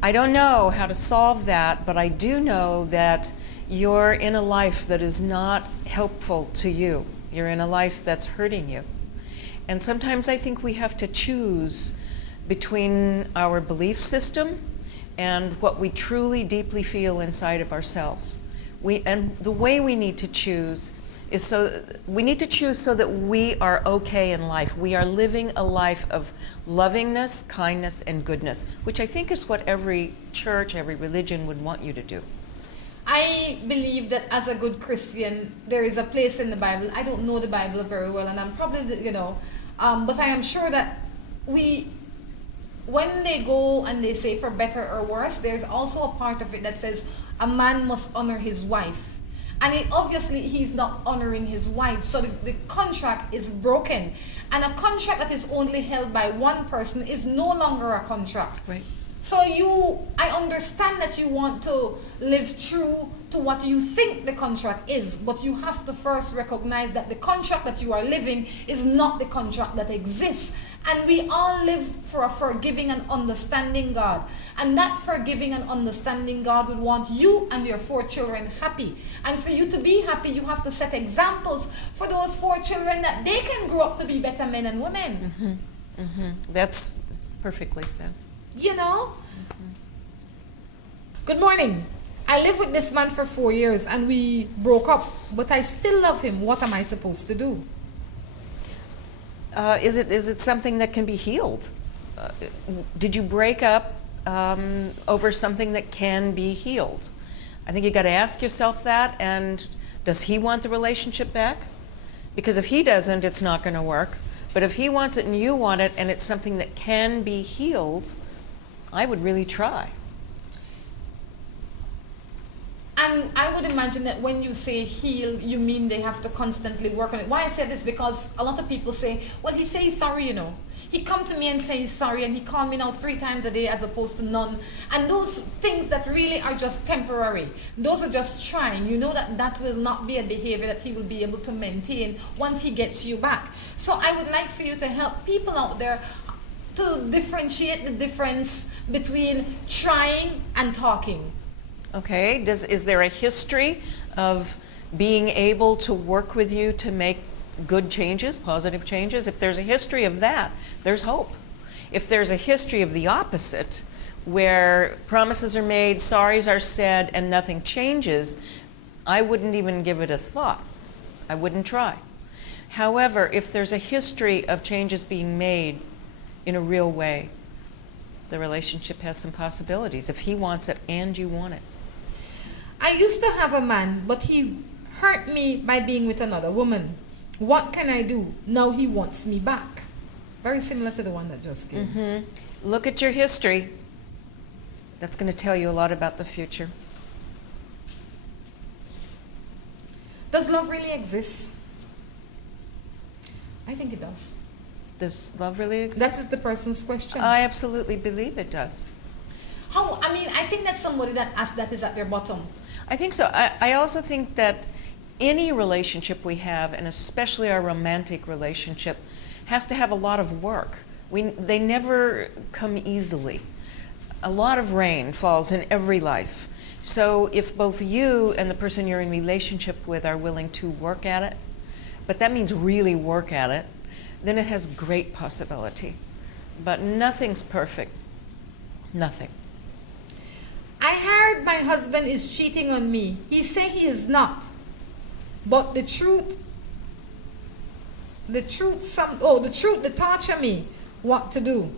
I don't know how to solve that, but I do know that you're in a life that is not helpful to you. You're in a life that's hurting you. And sometimes I think we have to choose between our belief system and what we truly deeply feel inside of ourselves. And the way we need to choose is so we need to choose so that we are okay in life. We are living a life of lovingness, kindness, and goodness, which I think is what every church, every religion would want you to do. I believe that as a good Christian, there is a place in the Bible. I don't know the Bible very well, and I'm probably, but I am sure that when they go and they say for better or worse, there's also a part of it that says a man must honor his wife. And obviously he's not honoring his wife, so the contract is broken. And a contract that is only held by one person is no longer a contract. Right. So I understand that you want to live true to what you think the contract is, but you have to first recognize that the contract that you are living is not the contract that exists. And we all live for a forgiving and understanding God. And that forgiving and understanding God would want you and your 4 children happy. And for you to be happy, you have to set examples for those 4 children that they can grow up to be better men and women. Mm-hmm. Mm-hmm. That's perfectly said. You know? Mm-hmm. Good morning. I lived with this man for 4 years and we broke up, but I still love him. What am I supposed to do? Is it something that can be healed? Did you break up over something that can be healed? I think you got to ask yourself that. And does he want the relationship back? Because if he doesn't, it's not going to work. But if he wants it and you want it, and it's something that can be healed, I would really try. And I would imagine that when you say heal, you mean they have to constantly work on it. Why I say this, because a lot of people say, well, he says sorry, you know. He come to me and says sorry, and he call me now 3 times a day as opposed to none. And those things that really are just temporary, those are just trying. You know that will not be a behavior that he will be able to maintain once he gets you back. So I would like for you to help people out there to differentiate the difference between trying and talking. Okay, is there a history of being able to work with you to make good changes, positive changes? If there's a history of that, there's hope. If there's a history of the opposite, where promises are made, sorries are said, and nothing changes, I wouldn't even give it a thought. I wouldn't try. However, if there's a history of changes being made in a real way, the relationship has some possibilities if he wants it and you want it. I used to have a man, but he hurt me by being with another woman. What can I do? Now he wants me back. Very similar to the one that just came. Mm-hmm. Look at your history. That's going to tell you a lot about the future. Does love really exist? I think it does. Does love really exist? That is the person's question. I absolutely believe it does. How? I mean, I think that somebody that asks that is at their bottom. I think so. I also think that any relationship we have, and especially our romantic relationship, has to have a lot of work. They never come easily. A lot of rain falls in every life. So if both you and the person you're in relationship with are willing to work at it, but that means really work at it, then it has great possibility. But nothing's perfect. Nothing. I heard my husband is cheating on me. He say he is not. But the truth torture me. What to do?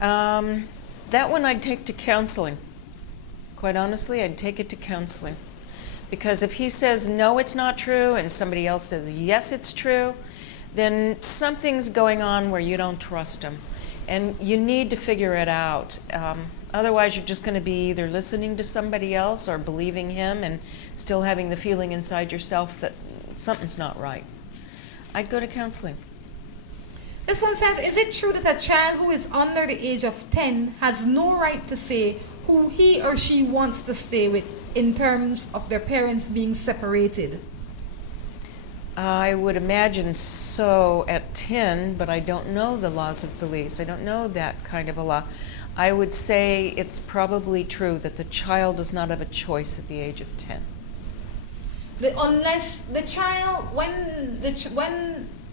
That one I'd take to counseling. Quite honestly, I'd take it to counseling. Because if he says, no, it's not true, and somebody else says, yes, it's true, then something's going on where you don't trust him. And you need to figure it out. Otherwise, you're just going to be either listening to somebody else or believing him and still having the feeling inside yourself that something's not right. I'd go to counseling. This one says, is it true that a child who is under the age of 10 has no right to say who he or she wants to stay with in terms of their parents being separated? I would imagine so at 10, but I don't know the laws of beliefs. I don't know that kind of a law. I would say it's probably true that the child does not have a choice at the age of 10. Unless the child, when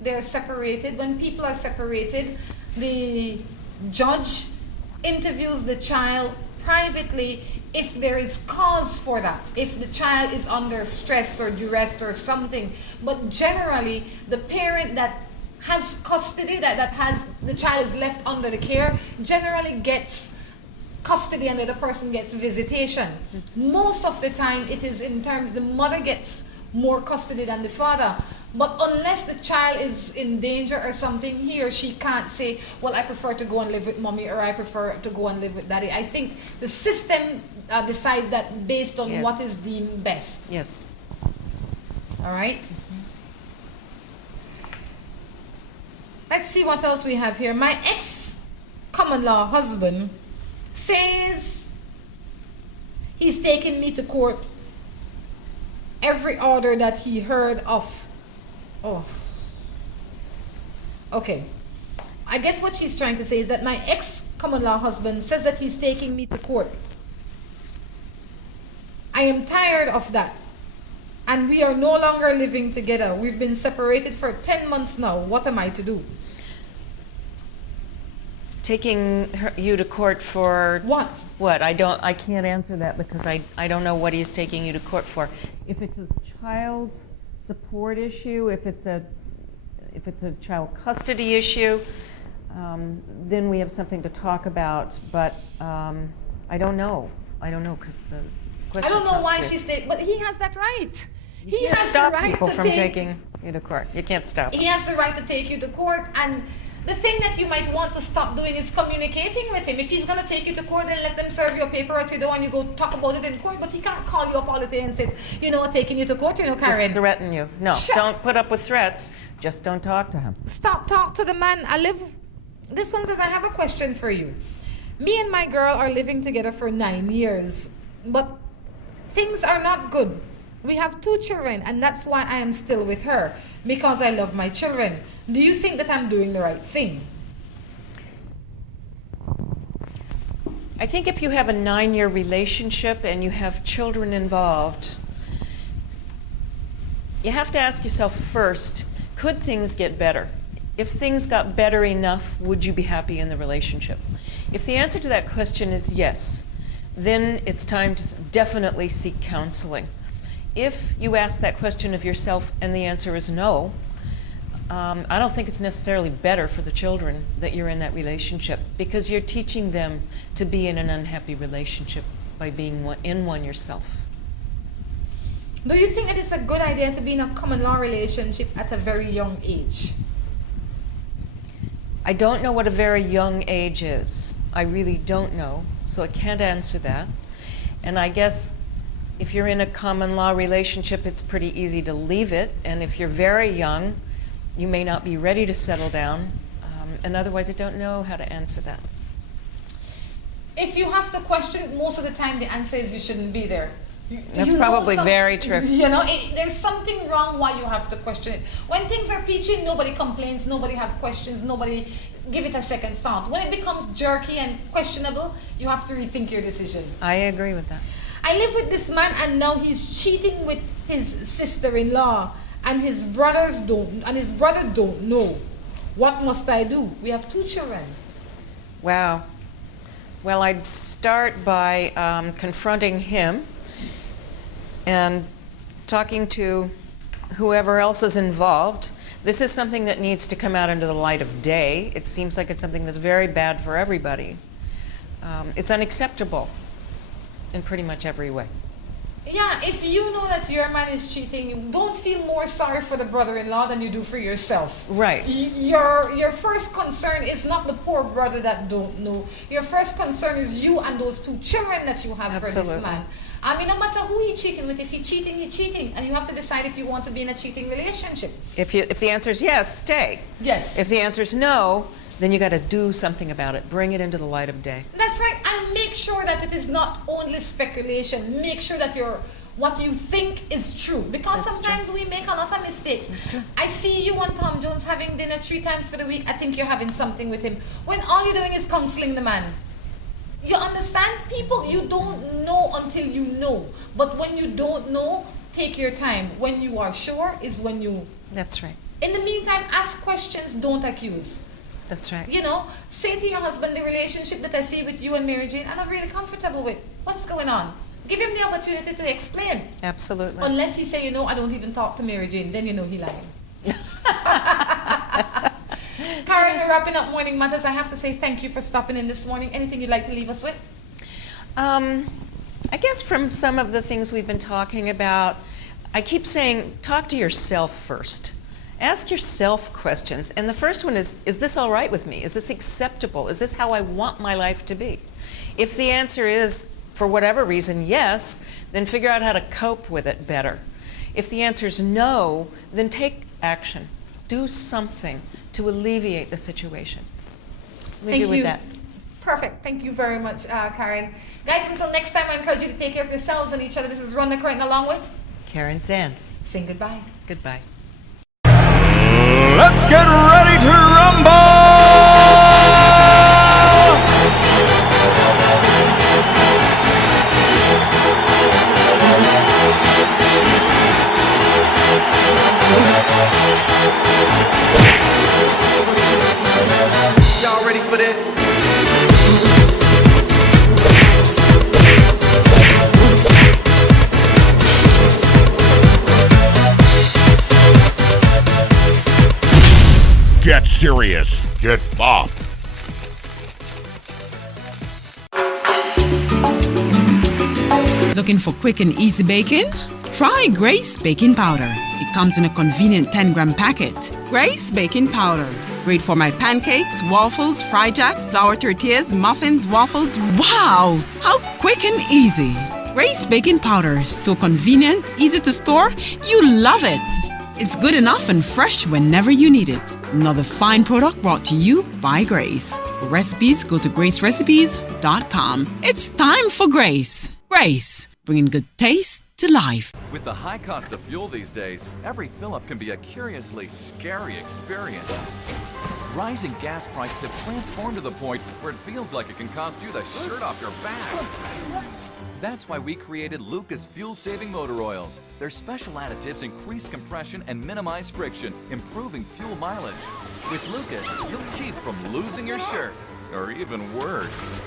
they're separated, when people are separated, the judge interviews the child privately if there is cause for that, if the child is under stress or duress or something. But generally, the parent that has custody, that has the child is left under the care, generally gets custody and the other person gets visitation. Most of the time it is in terms the mother gets more custody than the father. But unless the child is in danger or something, he or she can't say, well, I prefer to go and live with mommy or I prefer to go and live with daddy. I think the system decides that based on Yes. what is deemed best. Yes. All right? Let's see what else we have here. My ex-common-law husband says he's taken me to court every order that he heard of. Oh. Okay. I guess what she's trying to say is that my ex-common-law husband says that he's taking me to court. I am tired of that. And we are no longer living together. We've been separated for 10 months now. What am I to do? Taking you to court for What? what? I can't answer that because I don't know what he's taking you to court for. If it's a child support issue, if it's a child custody issue, then we have something to talk about. But I don't know. I don't know because the I don't question's know not why clear. she's taking, but he has that right. You He can't has the stop right people to from take. taking you to court. You can't stop. He has the right to take you to court, and the thing that you might want to stop doing is communicating with him. If he's going to take you to court, then let them serve your paper at your door and you go talk about it in court. But he can't call you up all the day and say, you know, taking you to court, you know, Karen. Just threaten you. No, Shut- don't put up with threats. Just don't talk to him. Stop, talk to the man. This one says, I have a question for you. Me and my girl are living together for 9 years, but things are not good. We have 2 children, and that's why I am still with her, because I love my children. Do you think that I'm doing the right thing? I think if you have a 9-year relationship and you have children involved, you have to ask yourself first, could things get better? If things got better enough, would you be happy in the relationship? If the answer to that question is yes, then it's time to definitely seek counseling. If you ask that question of yourself and the answer is no, I don't think it's necessarily better for the children that you're in that relationship because you're teaching them to be in an unhappy relationship by being in one yourself. Do you think that it's a good idea to be in a common law relationship at a very young age? I don't know what a very young age is. I really don't know, so I can't answer that. And I guess if you're in a common law relationship, it's pretty easy to leave it. And if you're very young, you may not be ready to settle down. And otherwise, I don't know how to answer that. If you have to question, most of the time the answer is you shouldn't be there. That's You know probably very true. You know, there's something wrong why you have to question it. When things are peachy, nobody complains, nobody have questions, nobody give it a second thought. When it becomes jerky and questionable, you have to rethink your decision. I agree with that. I live with this man and now he's cheating with his sister-in-law and his brother don't know. What must I do? We have 2 children. Wow. Well, I'd start by confronting him and talking to whoever else is involved. This is something that needs to come out into the light of day. It seems like it's something that's very bad for everybody. It's unacceptable in pretty much every way. Yeah, if you know that your man is cheating, you don't feel more sorry for the brother-in-law than you do for yourself. Right. Your first concern is not the poor brother that don't know. Your first concern is you and those 2 children that you have for Absolutely. this man. I mean, no matter who he's cheating with, if he's cheating, he's cheating. And you have to decide if you want to be in a cheating relationship. If the answer is yes, stay. Yes. If the answer is no, then you got to do something about it. Bring it into the light of day. That's right. And make sure that it is not only speculation. Make sure that what you think is true. Because That's sometimes we make a lot of mistakes. That's true. I see you and Tom Jones having dinner 3 times for the week. I think you're having something with him. When all you're doing is counseling the man. You understand? People, you don't know until you know. But when you don't know, take your time. When you are sure is when you... That's right. In the meantime, ask questions, don't accuse. That's right. You know, say to your husband, the relationship that I see with you and Mary Jane, I'm not really comfortable with. What's going on? Give him the opportunity to explain. Absolutely. Unless he say, you know, I don't even talk to Mary Jane, then you know he lying. Karen, we're wrapping up Morning Matters. I have to say thank you for stopping in this morning. Anything you'd like to leave us with? I guess from some of the things we've been talking about, I keep saying talk to yourself first. Ask yourself questions. And the first one is this all right with me? Is this acceptable? Is this how I want my life to be? If the answer is, for whatever reason, yes, then figure out how to cope with it better. If the answer is no, then take action. Do something to alleviate the situation. Leave you with that. Perfect. Thank you very much, Karen. Guys, until next time, I encourage you to take care of yourselves and each other. This is Rhonda Crichton along with Karen Sands. saying goodbye. Goodbye. Let's get ready to rumble! Y'all ready for this? Get serious. Get bopped. Looking for quick and easy baking? Try Grace Baking Powder. It comes in a convenient 10-gram packet. Grace Baking Powder. Great for my pancakes, waffles, fry jack, flour tortillas, muffins, waffles. Wow! How quick and easy. Grace Baking Powder. So convenient, easy to store. You love it. It's good enough and fresh whenever you need it. Another fine product brought to you by Grace. For recipes, go to gracerecipes.com. It's time for Grace. Grace, bringing good taste to life. With the high cost of fuel these days, every fill-up can be a curiously scary experience. Rising gas prices have transformed to the point where it feels like it can cost you the shirt off your back. That's why we created Lucas fuel-saving motor oils. Their special additives increase compression and minimize friction, improving fuel mileage. With Lucas, you'll keep from losing your shirt, or even worse.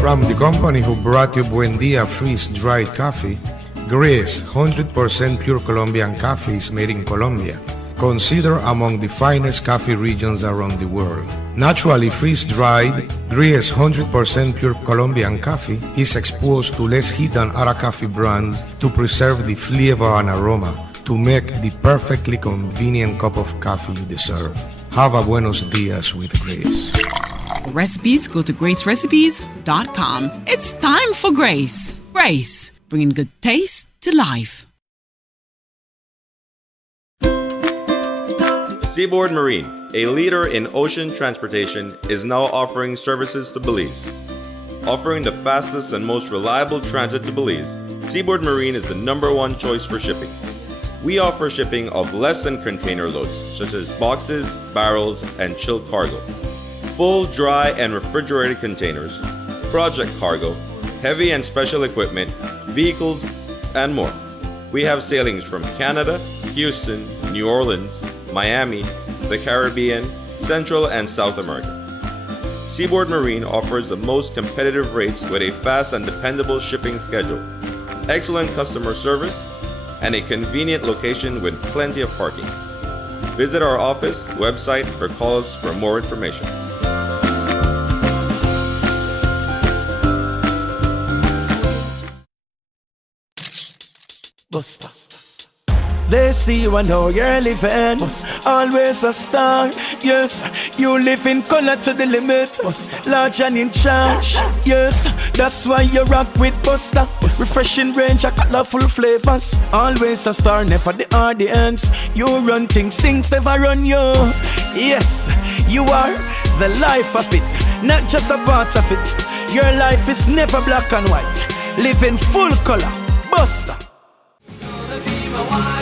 From the company who brought you Buen Dia freeze-dried coffee, Gris 100% pure Colombian coffee is made in Colombia, considered among the finest coffee regions around the world. Naturally freeze-dried, Gris 100% pure Colombian coffee is exposed to less heat than other coffee brands to preserve the flavor and aroma to make the perfectly convenient cup of coffee you deserve. Have a buenos dias with Gris. For recipes, go to gracerecipes.com. It's time for Grace. Grace, bringing good taste to life. Seaboard Marine, a leader in ocean transportation, is now offering services to Belize. Offering the fastest and most reliable transit to Belize, Seaboard Marine is the #1 choice for shipping. We offer shipping of less than container loads, such as boxes, barrels, and chilled cargo. Full, dry, and refrigerated containers, project cargo, heavy and special equipment, vehicles, and more. We have sailings from Canada, Houston, New Orleans, Miami, the Caribbean, Central and South America. Seaboard Marine offers the most competitive rates with a fast and dependable shipping schedule, excellent customer service, and a convenient location with plenty of parking. Visit our office, website, or call us for more information. Buster. They see you and know you're living. Always a star. Yes, you live in color to the limit. Large and in charge. Yes, that's why you rock with Buster. Refreshing range of colorful flavors. Always a star, never the audience. You run things never run you. Yes, you are the life of it, not just a part of it. Your life is never black and white. Live in full color. Buster. my wine.